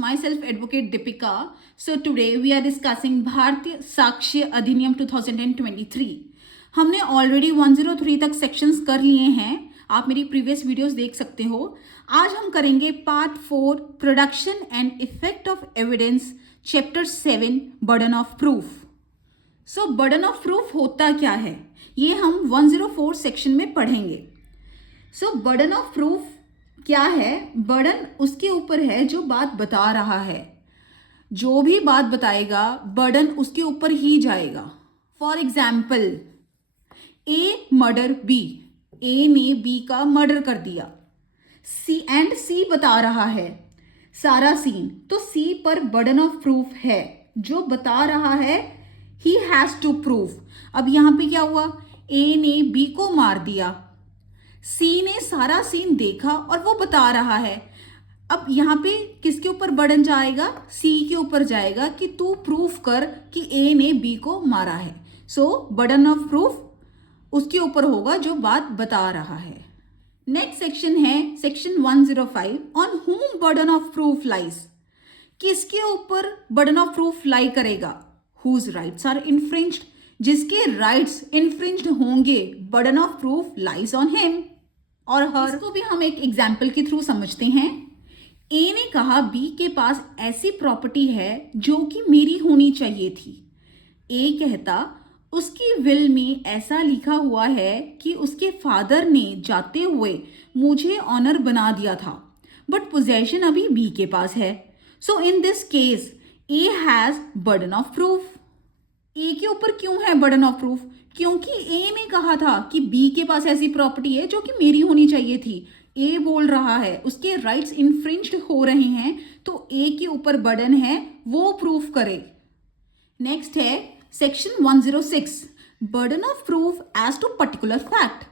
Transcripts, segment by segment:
myself Advocate Deepika. So today we are discussing भारतीय साक्ष्य अधिनियम 2023. हमने ऑलरेडी 103 तक सेक्शंस कर लिए हैं. आप मेरी प्रीवियस वीडियोस देख सकते हो. आज हम करेंगे part 4 production and effect of evidence, chapter 7 burden of proof. So burden of proof होता क्या है ये हम 104 सेक्शन में पढ़ेंगे. सो बर्डन ऑफ प्रूफ क्या है? बर्डन उसके ऊपर है जो बात बता रहा है. जो भी बात बताएगा बर्डन उसके ऊपर ही जाएगा. For example, A murder B. A ने बी का मर्डर कर दिया. सी बता रहा है सारा सीन. तो सी पर बर्डन ऑफ प्रूफ है. जो बता रहा है ही हैज टू प्रूफ. अब यहां पे क्या हुआ? ए ने बी को मार दिया. सी ने सारा सीन देखा और वो बता रहा है. अब यहाँ पे किसके ऊपर बर्डन जाएगा? सी के ऊपर जाएगा कि तू प्रूफ कर कि ए ने बी को मारा है. सो बर्डन ऑफ प्रूफ उसके ऊपर होगा जो बात बता रहा है. नेक्स्ट सेक्शन है section 105 on whom burden of proof lies. किसके ऊपर बर्डन ऑफ प्रूफ लाई करेगा? Whose rights are infringed. जिसके राइट्स इन्फ्रिंज्ड होंगे burden of proof lies on him और हर. इसको भी हम एक एग्जाम्पल के थ्रू समझते हैं. ए ने कहा बी के पास ऐसी प्रॉपर्टी है जो कि मेरी होनी चाहिए थी. ए कहता उसकी विल में ऐसा लिखा हुआ है कि उसके फादर ने जाते हुए मुझे ऑनर बना दिया था, बट पोजेशन अभी बी के पास है. So in this case A has burden of proof. A के ऊपर क्यों है बर्डन ऑफ प्रूफ? क्योंकि ए ने कहा था कि बी के पास ऐसी प्रॉपर्टी है जो कि मेरी होनी चाहिए थी. ए बोल रहा है उसके राइट्स इन्फ्रिंज्ड हो रहे हैं, तो ए के ऊपर बर्डन है वो प्रूफ करे. नेक्स्ट है section 106 burden of proof as to particular fact.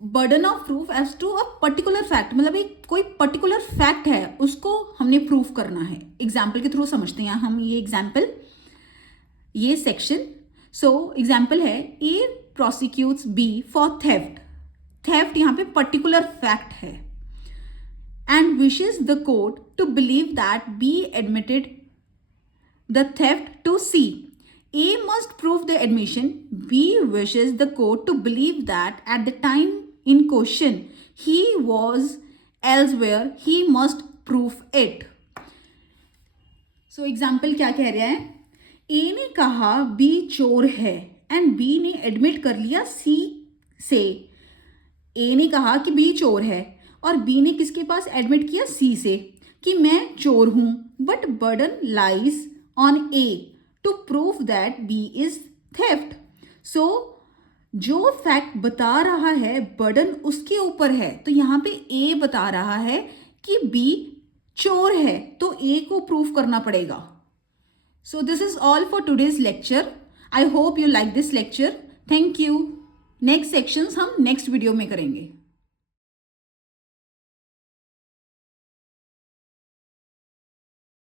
Burden of proof as to a particular fact मतलब एक कोई पर्टिकुलर फैक्ट है उसको हमने प्रूफ करना है. एग्जाम्पल के थ्रू समझते हैं हम ये एग्जाम्पल, ये सेक्शन. सो एग्जाम्पल है A prosecutes B for theft. Theft यहाँ पे पर्टिकुलर फैक्ट है. And wishes the court to believe that B admitted the theft to C. A must prove the admission. B wishes the court to believe that at the time in question he was elsewhere. He must proof it. So example क्या कह रहा है? ए ने कहा B चोर है and B ने admit कर लिया सी से. ए ने कहा कि बी चोर है और बी ने किसके पास एडमिट किया? सी से कि मैं चोर हूं. But burden lies on A to prove that B is theft. सो जो फैक्ट बता रहा है बर्डन उसके ऊपर है. तो यहां पे ए बता रहा है कि बी चोर है तो ए को प्रूव करना पड़ेगा. So this is all for today's lecture. I hope you like this lecture. Thank you. Next sections हम next video में करेंगे.